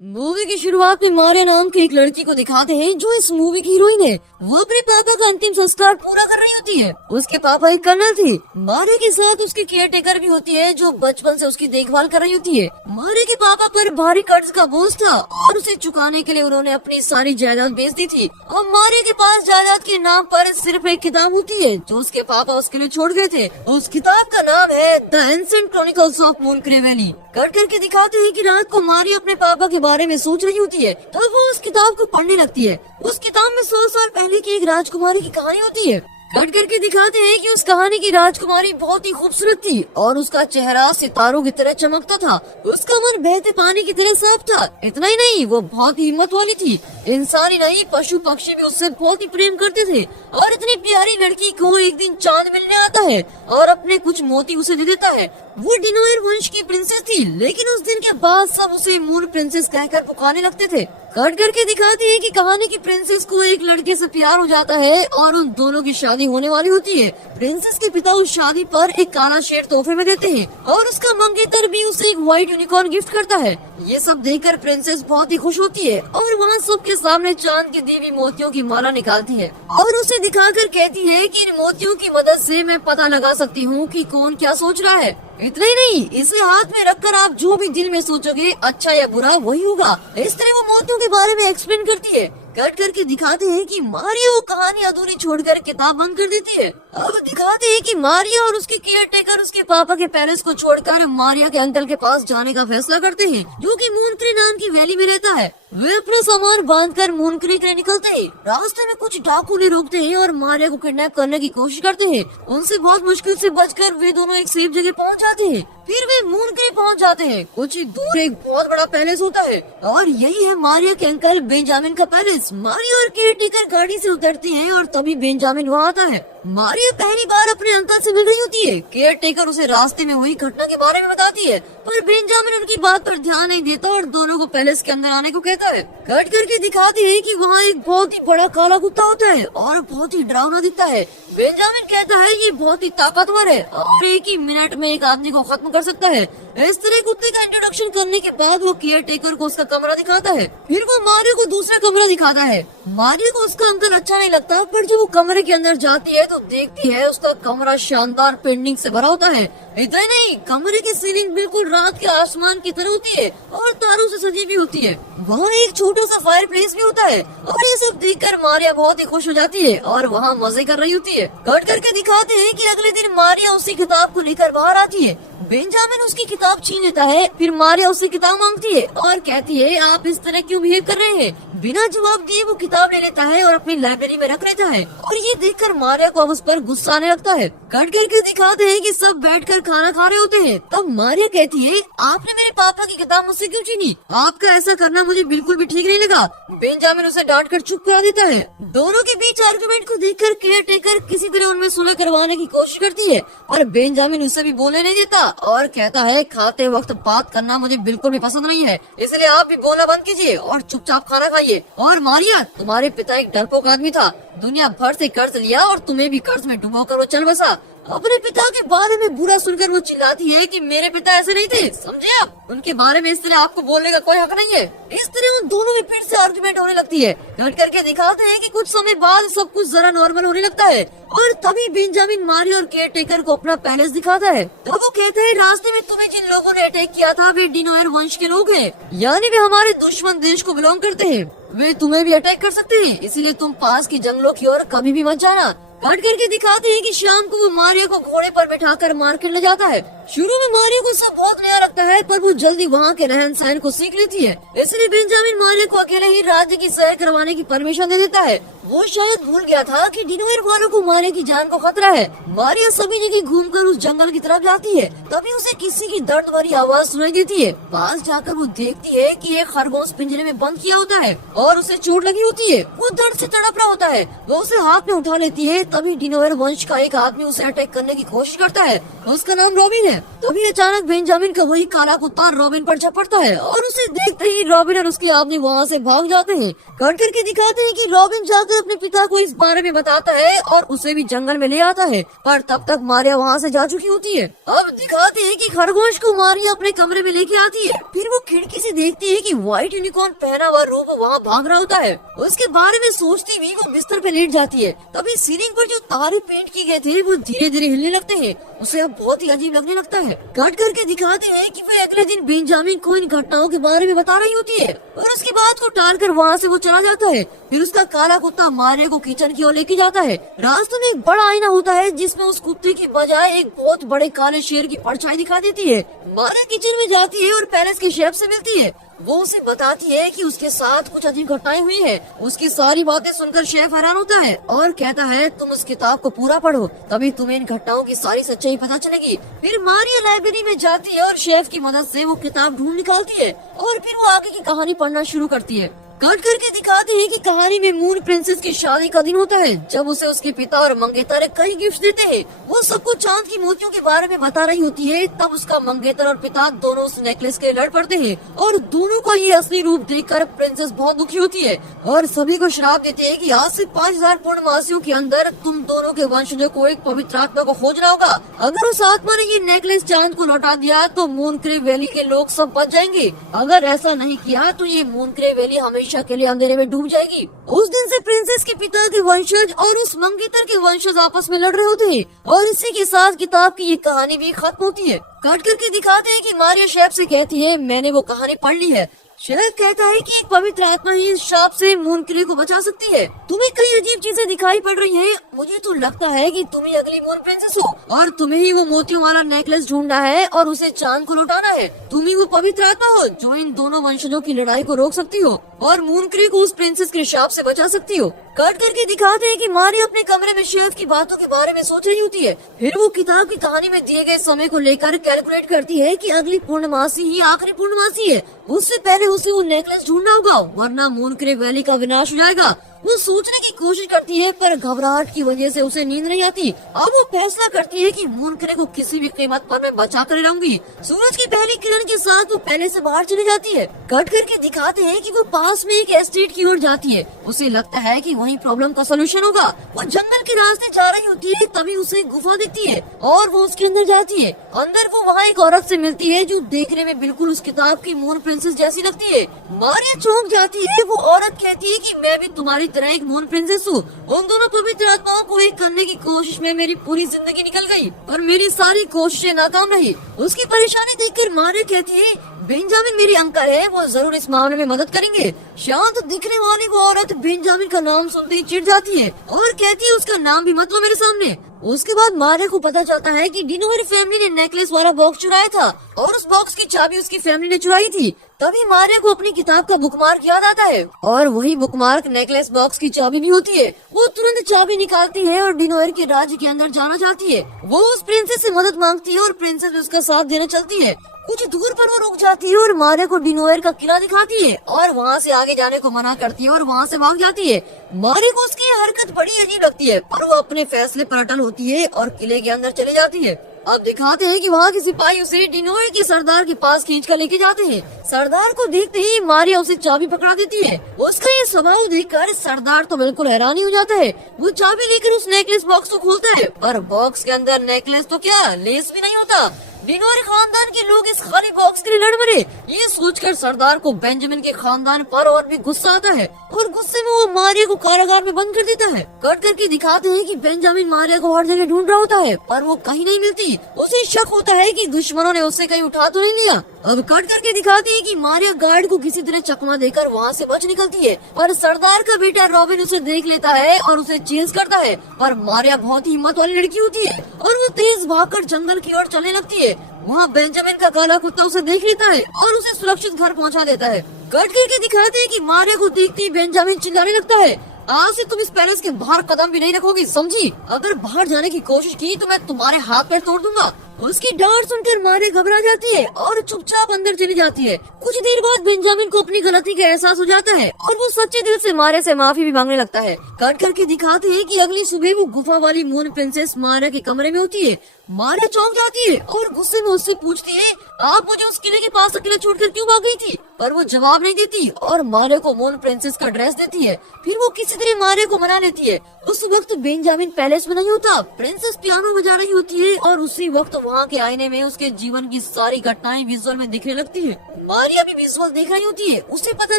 Movie की शुरुआत में मारिया नाम की एक लड़की को दिखाते हैं जो इस मूवी की हीरोइन है। वो अपने पापा का अंतिम संस्कार पूरा कर रही होती है। उसके पापा एक कर्नल थी। मारिया के साथ उसकी केयर टेकर भी होती है जो बचपन से उसकी देखभाल कर रही होती है। मारिया के पापा पर भारी कर्ज का बोझ था और उसे चुकाने के लिए उन्होंने अपनी सारी जायदाद बेच दी थी। और मारिया के पास जायदाद के नाम पर सिर्फ एक किताब होती है जो उसके पापा उसके लिए छोड़ गए थे। उस किताब का नाम है the ancient chronicles of Moonkray Valley. Cut करके दिखाते हैं कि रात को मारिया अपने पापा के बारे में सोच रही होती है तब वो उस किताब को पढ़ने लगती है। उस किताब में 100 साल पहले की एक राजकुमारी की कहानी होती है। कट करके दिखाते हैं कि उस कहानी की राजकुमारी बहुत ही खूबसूरत थी और उसका चेहरा सितारों की तरह चमकता था। उसका मन बहते पानी की तरह साफ था। इतना ही नहीं, वो बहुत ही हिम्मत वाली थी। इंसान ही नहीं, पशु पक्षी भी उससे बहुत ही प्रेम करते थे। और इतनी प्यारी लड़की को एक दिन चांद मिलने आता है और अपने कुछ मोती उसे दे देता है। वो डिनोयर वंश की प्रिंसेस थी, लेकिन उस दिन के बाद सब उसे मून प्रिंसेस कहकर पुकारने लगते थे। कट करके दिखाते हैं कि कहानी की प्रिंसेस को एक लड़के से प्यार हो जाता है और उन दोनों की शादी होने वाली होती है। प्रिंसेस के पिता उस शादी पर एक काला शेर तोहफे में देते हैं और उसका मंगेतर भी उसे एक व्हाइट यूनिकॉर्न गिफ्ट करता है। ये सब देखकर प्रिंसेस बहुत ही खुश होती है और वहाँ सबके सामने चांद की देवी मोतियों की माला निकालती है और उसे दिखाकर कहती है कि इन मोतियों की मदद से मैं पता लगा सकती हूँ कि कौन क्या सोच रहा है। इतना ही नहीं, इसे हाथ में रखकर आप जो भी दिल में सोचोगे अच्छा या बुरा वही होगा। इस तरह वो मोतियों के बारे में एक्सप्लेन करती है। कट करके दिखाते हैं कि मारिया वो कहानी अधूरी छोड़कर किताब बंद कर देती है। अब दिखाते हैं कि मारिया और उसके केयर टेकर उसके पापा के पैलेस को छोड़कर मारिया के अंकल के पास जाने का फैसला करते हैं जो कि मूनक्रे नाम की वैली में रहता है। वे अपना सामान बांधकर मूनक्रे के लिए निकलते हैं। रास्ते में कुछ डाकू उन्हें रोकते हैं और मारिया को किडनैप करने की कोशिश करते हैं। उनसे बहुत मुश्किल से बचकर वे दोनों एक सेफ जगह पहुंच जाते हैं। फिर वे मूनक्रे पहुंच जाते हैं। कुछ ही दूर एक बहुत बड़ा पैलेस होता है और यही है मारिया के अंकल बेंजामिन का पैलेस। मारिया और केयर टेकर गाड़ी से उतरती हैं और तभी बेंजामिन वहाँ आता है। मारिया पहली बार अपने अंकल से मिल रही होती है। केयर टेकर उसे रास्ते में हुई घटना के बारे में बताती है पर बेंजामिन उनकी बात पर ध्यान नहीं देता और दोनों को पैलेस के अंदर आने को कहता है। कट करके दिखाते हैं कि वहाँ एक बहुत ही बड़ा काला कुत्ता होता है और बहुत ही डरावना दिखता है। बेंजामिन कहता है ये बहुत ही ताकतवर है और एक ही मिनट में एक आदमी को खत्म कर सकता है। इस तरह कुत्ते का इंट्रोडक्शन करने के बाद वो केयर टेकर को उसका कमरा दिखाता है। फिर वो मारिया को दूसरा कमरा दिखाता है। मारिया को उसका अंकल अच्छा नहीं लगता पर जब वो कमरे के अंदर जाती है तो देखती है उसका कमरा शानदार पेंटिंग से भरा होता है। इतना ही नहीं, कमरे की सीलिंग बिल्कुल रात के आसमान की तरह होती है और तारों से सजी भी होती है। वहाँ एक छोटा सा फायर प्लेस भी होता है और ये सब देखकर मारिया बहुत ही खुश हो जाती है और वहाँ मजे कर रही होती है। कट करके दिखाते हैं कि अगले दिन मारिया उसी किताब को लेकर बाहर आती है। बेंजामिन उसकी किताब छीन लेता है। फिर मारिया उससे किताब मांगती है और कहती है आप इस तरह क्यों बिहेव कर रहे हैं। बिना जवाब दिए वो किताब ले लेता है और अपनी लाइब्रेरी में रख लेता है और ये देखकर मारिया को अब उस पर गुस्सा आने लगता है। कट करके दिखाते हैं कि सब बैठकर खाना खा रहे होते हैं। तब मारिया कहती है आपने मेरे पापा की किताब मुझसे क्यों छीनी? आपका ऐसा करना मुझे बिल्कुल भी ठीक नहीं लगा। बेंजामिन उसे डांट कर चुप करा देता है। दोनों के बीच आर्गुमेंट को देखकर केयर टेकर किसी तरह उनमें सुलह करवाने की कोशिश करती है और बेंजामिन उसे भी बोलने नहीं देता और कहता है खाते वक्त बात करना मुझे बिल्कुल भी पसंद नहीं है, इसलिए आप भी बोलना बंद कीजिए और चुपचाप खाना खाइए। और मारिया, तुम्हारे पिता एक डरपोक आदमी था, दुनिया भर से कर्ज लिया और तुम्हें भी कर्ज में डुबोकर वो चल बसा। अपने पिता के बारे में बुरा सुनकर वो चिल्लाती है कि मेरे पिता ऐसे नहीं थे, समझे आप? उनके बारे में इस तरह आपको बोलने का कोई हक नहीं है। इस तरह उन दोनों में फिर से आर्गुमेंट होने लगती है। कट करके दिखाते हैं कि कुछ समय बाद सब कुछ जरा नॉर्मल होने लगता है और तभी बेंजामिन मारिया और केयर टेकर को अपना पैलेस दिखाता है। तब वो कहते हैं रास्ते में तुम्हें जिन लोगों ने अटैक किया था वे डिनोयर वंश के लोग हैं, यानी वे हमारे दुश्मन देश को बिलोंग करते हैं। वे तुम्हें भी अटैक कर सकते हैं, इसीलिए तुम पास की जंगलों की ओर कभी भी मत जाना। कट करके दिखाते हैं कि शाम को वो मारिया को घोड़े पर बैठाकर मार्केट ले जाता है। शुरू में मारिया को सब बहुत नया लगता है पर वो जल्दी वहाँ के रहन सहन को सीख लेती है। इसलिए बेंजामिन मारिया को अकेले ही राज्य की सैर करवाने की परमिशन दे देता है। वो शायद भूल गया था कि डिनोयर वालों को मारिया की जान को खतरा है। मारिया सभी जगह घूमकर उस जंगल की तरफ जाती है। तभी उसे किसी की दर्द भरी आवाज सुनाई देती है। पास जाकर वो देखती है कि एक खरगोश पिंजरे में बंद किया होता है और उसे चोट लगी होती है। वो दर्द से तड़प रहा होता है। वो उसे हाथ में उठा लेती है तभी डिनोयर वंश का एक आदमी उसे अटैक करने की कोशिश करता है। उसका नाम रॉबिन है। तभी अचानक बेंजामिन का वही काला कुत्ता रॉबिन पर झपटता है और उसे देखते ही रॉबिन और उसके आदमी वहाँ से भाग जाते हैं। कट करके दिखाते हैं कि रॉबिन जाकर अपने पिता को इस बारे में बताता है और उसे भी जंगल में ले आता है, पर तब तक मारिया वहाँ से जा चुकी होती है। अब दिखाते हैं कि खरगोश को मारिया अपने कमरे में लेके आती है। फिर वो खिड़की से देखती है कि व्हाइट यूनिकॉर्न पहना हुआ रूप वहाँ भाग रहा होता है। उसके बारे में सोचती हुई वो बिस्तर पे लेट जाती है। तभी सीलिंग पर जो तारे पेंट किए गए थे वो धीरे धीरे हिलने लगते हैं। उसे अब बहुत ही अजीब लगने लगता है। कट करके दिखाते हैं कि वह अगले दिन बेंजामिन को इन घटनाओं के बारे में बता रही होती है और उसकी बात को टालकर वहाँ से वो चला जाता है। फिर उसका काला कुत्ता मारिया को किचन की ओर लेके जाता है। रास्ते में एक बड़ा आईना होता है जिसमें उस कुत्ते की बजाय एक बहुत बड़े काले शेर की परछाई दिखा देती है। मारिया किचन में जाती है और पैलेस के शेफ से मिलती है। वो उसे बताती है कि उसके साथ कुछ अजीब घटनाएं हुई है। उसकी सारी बातें सुनकर शेफ हैरान होता है और कहता है तुम उस किताब को पूरा पढ़ो, तभी तुम्हें इन घटनाओं की सारी सच्चाई पता चलेगी। फिर मारिया लाइब्रेरी में जाती है और शेफ की मदद से वो किताब ढूंढ निकालती है और फिर वो आगे की कहानी पढ़ना शुरू करती है। कट करके दिखाते हैं कि कहानी में मून प्रिंसेस की शादी का दिन होता है, जब उसे उसके पिता और मंगेतर कई गिफ्ट देते हैं। वो सबको चांद की मोतियों के बारे में बता रही होती है। तब उसका मंगेतर और पिता दोनों उस नेकलेस के लड़ पड़ते हैं और दोनों का ये असली रूप देखकर प्रिंसेस बहुत दुखी होती है और सभी को श्राप देते हैं कि आज से 5000 पूर्णमासियों के अंदर तुम दोनों के वंशजों को एक पवित्र आत्मा को खोजना होगा। अगर उस आत्मा ने ये नेकलेस चांद को लौटा दिया तो मून क्रेव वैली के लोग सब बच जाएंगे। अगर ऐसा नहीं किया तो ये मून क्रेव वैली हमेशा के लिए अंधेरे में डूब जाएगी। उस दिन से प्रिंसेस के पिता के वंशज और उस मंगेतर के वंशज आपस में लड़ रहे होते हैं और इसी के साथ किताब की ये कहानी भी खत्म होती है। काट करके दिखाते हैं कि मारिया शेफ से कहती है मैंने वो कहानी पढ़ ली है। शेफ कहता है कि एक पवित्र आत्मा ही इस शाप से मून क्रे को बचा सकती है। तुम्हें कई अजीब चीजें दिखाई पड़ रही हैं। मुझे तो लगता है कि तुम ही अगली मून प्रिंसेस हो और तुम्हें ही वो मोतियों वाला नेकलेस ढूंढना है और उसे चांद को लौटाना है। तुम ही वो पवित्र आत्मा हो जो इन दोनों वंशजों की लड़ाई को रोक सकती हो और मून क्रे को उस प्रिंसेस के शाप से बचा सकती हो। कट करके दिखाते हैं कि मारिया अपने कमरे में शेफ की बातों के बारे में सोच रही होती है। फिर वो किताब की कहानी में दिए गए समय को लेकर कैलकुलेट करती है कि अगली पूर्णमासी ही आखिरी पूर्णमासी है। उससे पहले उसे वो नेकलेस ढूंढना होगा वरना मून क्रे वैली का विनाश हो जाएगा। वो सोचने की कोशिश करती है पर घबराहट की वजह से उसे नींद नहीं आती। अब वो फैसला करती है कि मून क्रे को किसी भी कीमत पर मैं बचा कर रहूंगी। सूरज की पहली किरण के साथ वो पहले से बाहर चली जाती है। कट करके दिखाते हैं कि वो पास में एक एस्टेट की ओर जाती है। उसे लगता है कि वही प्रॉब्लम का सोल्यूशन होगा। वो जंगल के रास्ते जा रही होती है तभी उसे एक गुफा दिखती है और वो उसके अंदर जाती है। अंदर वो वहाँ एक औरत से मिलती है जो देखने में बिल्कुल उस किताब की मून प्रिंसेस जैसी लगती है। मारिया चौंक जाती है। वो औरत कहती है कि मैं भी तुम्हारी तरह एक मून प्रिंसेस हूँ। उन दोनों पवित्र आत्माओं को एक करने की कोशिश में मेरी पूरी जिंदगी निकल गई पर मेरी सारी कोशिशें नाकाम रही। उसकी परेशानी देखकर मारिया कहती है बेंजामिन मेरी अंकल है, वो जरूर इस मामले में मदद करेंगे। शांत दिखने वाली वो औरत बेंजामिन का नाम सुनते ही चिढ़ जाती है और कहती है उसका नाम भी मत लो मेरे सामने। उसके बाद मारिया को पता चलता है कि डिनोयर फैमिली ने नेकलेस वाला बॉक्स चुराया था और उस बॉक्स की चाबी उसकी फैमिली ने चुराई थी। तभी मारिया को अपनी किताब का बुकमार्क याद आता है और वही बुकमार्क नेकलेस बॉक्स की चाबी भी होती है। वो तुरंत चाबी निकालती है और डिनोयर के राज्य के अंदर जाना चाहती है। वो उस प्रिंसेस से मदद मांगती है और प्रिंसेस उसका साथ देना चलती है। कुछ दूर पर वो रुक जाती है और मारिया को डिनोयर का किला दिखाती है और वहाँ से आगे जाने को मना करती है और वहाँ से भाग जाती है। मारिया को उसकी हरकत बड़ी अजीब लगती है पर वो अपने फैसले पर अटल होती है और किले के अंदर चली जाती है। अब दिखाते हैं कि वहाँ के सिपाही उसे डिनोयर के सरदार के पास खींच कर लेके जाते हैं। सरदार को देखते ही मारिया उसे चाबी पकड़ा देती है। उसका ये स्वभाव देखकर सरदार तो बिल्कुल हैरान ही हो जाता है। वो चाबी लेकर उस नेकलेस बॉक्स को खोलता है पर बॉक्स के अंदर नेकलेस तो क्या लेस भी नहीं होता। डिनोयर खानदान के लोग इस खाली बॉक्स के लिए लड़ मरे। ये सोचकर सरदार को बेंजामिन के खानदान पर और भी गुस्सा आता है और गुस्से में वो मारिया को कारागार में बंद कर देता है। कट करके दिखाते हैं कि बेंजामिन मारिया को हर जगह ढूंढ रहा होता है पर वो कहीं नहीं मिलती। उसे शक होता है कि दुश्मनों ने उसे कहीं उठा तो नहीं लिया। अब कट करके दिखाते हैं कि मारिया गार्ड को किसी तरह चकमा देकर वहाँ से बच निकलती है पर सरदार का बेटा रॉबिन उसे देख लेता है और उसे चेज करता है। पर मारिया बहुत ही हिम्मत वाली लड़की होती है और वो तेज भागकर जंगल की ओर चलने लगती है। वहाँ बेंजामिन का काला कुत्ता उसे देख लेता है और उसे सुरक्षित घर पहुँचा देता है। कट करके दिखाते हैं कि मारिया को देखते ही बेंजामिन चिल्लाने लगता है आज से तुम इस पैलेस के बाहर कदम भी नहीं रखोगी, समझी? अगर बाहर जाने की कोशिश की तो मैं तुम्हारे हाथ पैर तोड़ दूंगा। उसकी डांट सुनकर मारिया घबरा जाती है और चुपचाप अंदर चली जाती है। कुछ देर बाद बेंजामिन को अपनी गलती का एहसास हो जाता है और वो सच्चे दिल से मारिया से माफी भी मांगने लगता है। कट करके दिखाते हैं कि अगली सुबह वो गुफा वाली मून प्रिंसेस मारिया के कमरे में होती है। मारिया चौंक जाती है और गुस्से में उससे पूछती है, आप मुझे उस किले के पास अकेले छोड़कर क्यों भाग गई थी? पर वो जवाब नहीं देती और मारिया को मून प्रिंसेस का ड्रेस देती है। फिर वो किसी तरह मारिया को मना लेती है। उस वक्त बेंजामिन पैलेस में नहीं होता, प्रिंसेस पियानो बजा रही होती है और उसी वक्त वहाँ के आईने में उसके जीवन की सारी घटनाएं विजुअल में दिखने लगती है। मारिया भी विजुअल देख रही होती है। उसे पता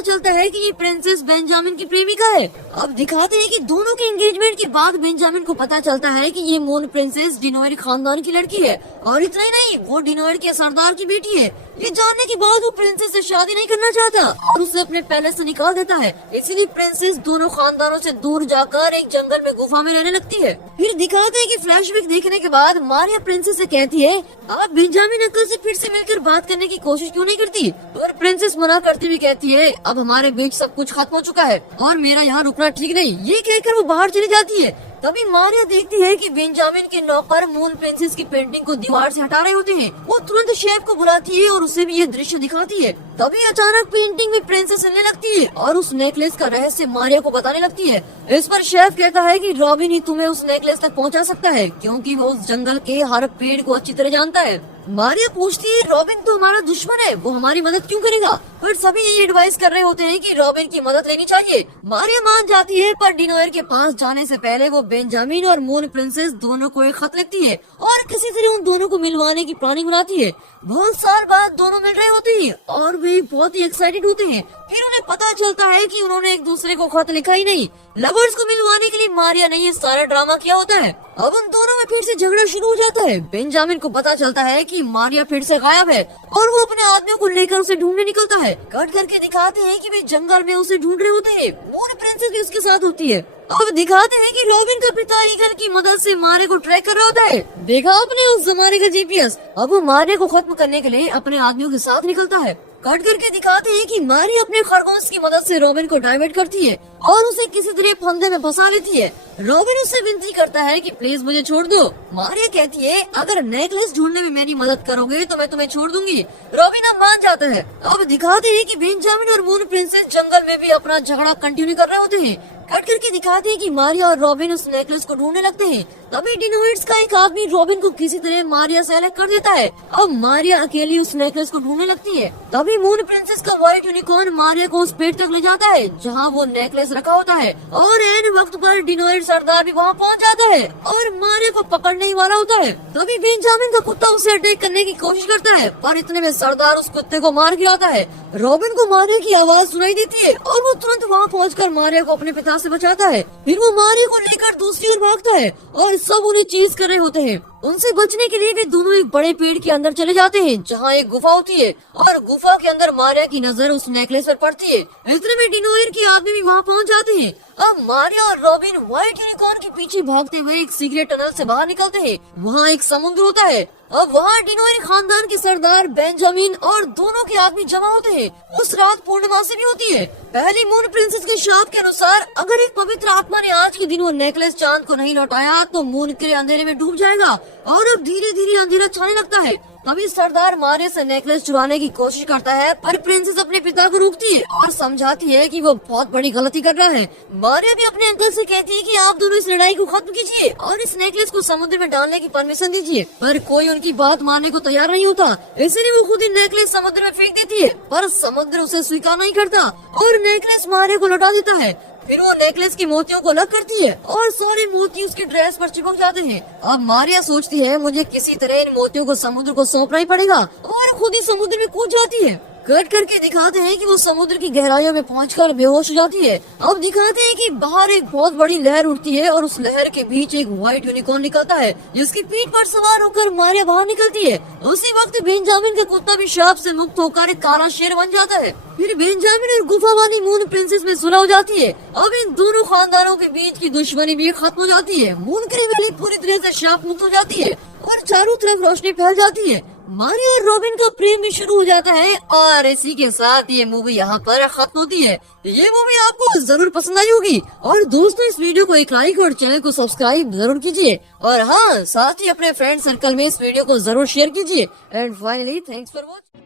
चलता है कि ये प्रिंसेस बेंजामिन की प्रेमिका है। अब दिखाते हैं कि दोनों के एंगेजमेंट के बाद बेंजामिन को पता चलता है कि ये मून प्रिंसेस डिनोयर खानदान की लड़की है और इतना ही नहीं, वो डिनोयर के सरदार की बेटी है। ये जानने के बाद वो प्रिंसेस से शादी नहीं करना चाहता और उसे अपने पैलेस से निकाल देता है। इसीलिए प्रिंसेस दोनों खानदानों से दूर जाकर एक जंगल में गुफा में रहने लगती है। फिर दिखाते हैं कि फ्लैशबैक देखने के बाद मारिया प्रिंसेस से कहती है, आप बेंजामिन अंकल से फिर से मिलकर बात करने की कोशिश क्यों नहीं करती? और प्रिंसेस मना करती हुई कहती है, अब हमारे बीच सब कुछ खत्म हो चुका है और मेरा यहाँ रुकना ठीक नहीं। ये कहकर वो बाहर चली जाती है। तभी मारिया देखती है कि बेंजामिन के नौकर मून प्रिंसेस की पेंटिंग को दीवार से हटा रहे होते हैं। वो तुरंत शेफ को बुलाती है और उसे भी ये दृश्य दिखाती है। तभी अचानक पेंटिंग में प्रिंसेस हिलने लगती है और उस नेकलेस का रहस्य मारिया को बताने लगती है। इस पर शेफ कहता है कि रॉबिन ही तुम्हें उस नेकलेस तक पहुंचा सकता है, क्योंकि वो उस जंगल के हर पेड़ को अच्छी तरह जानता है। मारिया पूछती है, रॉबिन तो हमारा दुश्मन है, वो हमारी मदद क्यों करेगा? पर सभी यही एडवाइस कर रहे होते हैं कि रॉबिन की मदद लेनी चाहिए। मारिया मान जाती है, पर डिनोयर के पास जाने से पहले वो बेंजामिन और मून प्रिंसेस दोनों को एक खत लिखती है और किसी तरह उन दोनों को मिलवाने की प्लानिंग बनाती है। बहुत साल बाद दोनों मिल रहे होते हैं और वे बहुत ही एक्साइटेड होते हैं। फिर उन्हें पता चलता है कि उन्होंने एक दूसरे को खत लिखा ही नहीं, लवर्स को मिलवाने के लिए मारिया ने ये सारा ड्रामा किया होता है। अब उन दोनों में फिर से झगड़ा शुरू हो जाता है। बेंजामिन को पता चलता है कि मारिया फिर से गायब है और वो अपने आदमियों को लेकर उसे ढूंढने निकलता है। कट करके दिखाते हैं कि वे जंगल में उसे ढूंढ रहे होते हैं। मून प्रिंसेस भी उसके साथ होती है। अब दिखाते हैं कि रॉबिन का पिता ईगल की मदद से मारिया को ट्रैक कर रहा होता है। देखा आपने उस जमाने का जीपीएस। अब वो मारिया को खत्म करने के लिए अपने आदमियों के साथ निकलता है। कट करके दिखाते हैं कि मारिया अपने खरगोश की मदद से रॉबिन को डाइवर्ट करती है और उसे किसी तरह फंदे में फंसा लेती है। रॉबिन उससे विनती करता है कि प्लीज मुझे छोड़ दो। मारिया कहती है, अगर नेकलेस ढूंढने में मेरी मदद करोगे तो मैं तुम्हें छोड़ दूंगी। रॉबिन अब मान जाता है। अब दिखाते हैं कि बेंजामिन और मून प्रिंसेस जंगल में भी अपना झगड़ा कंटिन्यू कर रहे होते हैं। कट करके दिखाते हैं कि मारिया और रॉबिन उस नेकलेस को ढूंढने लगते हैं। तभी डिनोइड्स का एक आदमी रॉबिन को किसी तरह मारिया से अलग कर देता है। अब मारिया अकेली उस नेकलेस को ढूंढने लगती है। तभी मून प्रिंसेस का व्हाइट यूनिकॉर्न मारिया को उस पेड़ तक ले जाता है जहाँ वो नेकलेस रखा होता है और एन वक्त पर डिनोइड सरदार भी वहाँ पहुँच जाता है और मारिया को पकड़ने ही वाला होता है। तभी बेंजामिन का कुत्ता उसे अटैक करने की कोशिश करता है, पर इतने में सरदार उस कुत्ते को मार गिराता है। रॉबिन को मारिया की आवाज सुनाई देती है और वो तुरंत वहाँ पहुँचकर मारिया को अपने पिता से बचाता है। फिर वो मारिया को लेकर दूसरी ओर भागता है और सब उन्हें चीज कर रहे होते हैं। उनसे बचने के लिए वे दोनों एक बड़े पेड़ के अंदर चले जाते हैं जहाँ एक गुफा होती है और गुफा के अंदर मारिया की नजर उस नेकलेस पर पड़ती है। इतने में डिनोयर के आदमी भी वहाँ पहुँच जाते हैं। अब मारिया और रॉबिन व्हाइट यूनिकॉर्न के पीछे भागते हुए एक सीक्रेट टनल से बाहर निकलते हैं। वहाँ एक समुद्र होता है। अब वहाँ डिनोयर खानदान के सरदार बेंजामिन और दोनों के आदमी जमा होते हैं। उस रात पूर्णमासी भी होती है। पहली मून प्रिंसेस के शाप के अनुसार अगर एक पवित्र आत्मा ने आज के दिन वो नेकलेस चांद को नहीं लौटाया तो मून के अंधेरे में डूब जाएगा और अब धीरे धीरे अंधेरा छाने लगता है। तभी सरदार मारिया से नेकलेस चुराने की कोशिश करता है, पर प्रिंसेस अपने पिता को रोकती है और समझाती है कि वो बहुत बड़ी गलती कर रहा है। मारिया भी अपने अंकल से कहती है कि आप दोनों इस लड़ाई को खत्म कीजिए और इस नेकलेस को समुद्र में डालने की परमिशन दीजिए, पर कोई उनकी बात मानने को तैयार नहीं होता। इसलिए वो खुद ही नेकलेस समुद्र में फेंक देती है, पर समुद्र उसे स्वीकार नहीं करता और नेकलेस मारिया को लौटा देता है। फिर वो नेकलेस की मोतियों को अलग करती है और सारे मोती उसके ड्रेस पर चिपक जाते हैं। अब मारिया सोचती है मुझे किसी तरह इन मोतियों को समुद्र को सौंपना ही पड़ेगा और खुद ही समुद्र में कूद जाती है। कट करके दिखाते हैं कि वो समुद्र की गहराइयों में पहुंचकर बेहोश हो जाती है। अब दिखाते हैं कि बाहर एक बहुत बड़ी लहर उठती है और उस लहर के बीच एक व्हाइट यूनिकॉर्न निकलता है जिसकी पीठ पर सवार होकर मारिया बाहर निकलती है। उसी वक्त बेंजामिन का कुत्ता भी श्राप से मुक्त होकर एक काला शेर बन जाता है। फिर बेंजामिन और गुफा वाली मून प्रिंसेस में सुलह हो जाती है। अब इन दोनों खानदानों के बीच की दुश्मनी भी खत्म हो जाती है। मून की वैली पूरी तरह से श्राप मुक्त हो जाती है और चारों तरफ रोशनी फैल जाती है। मारियो और रॉबिन का प्रेम भी शुरू हो जाता है और इसी के साथ ये मूवी यहाँ पर खत्म होती है। ये मूवी आपको जरूर पसंद आई होगी और दोस्तों इस वीडियो को एक लाइक और चैनल को सब्सक्राइब जरूर कीजिए और हाँ साथ ही अपने फ्रेंड सर्कल में इस वीडियो को जरूर शेयर कीजिए। And finally thanks for watching.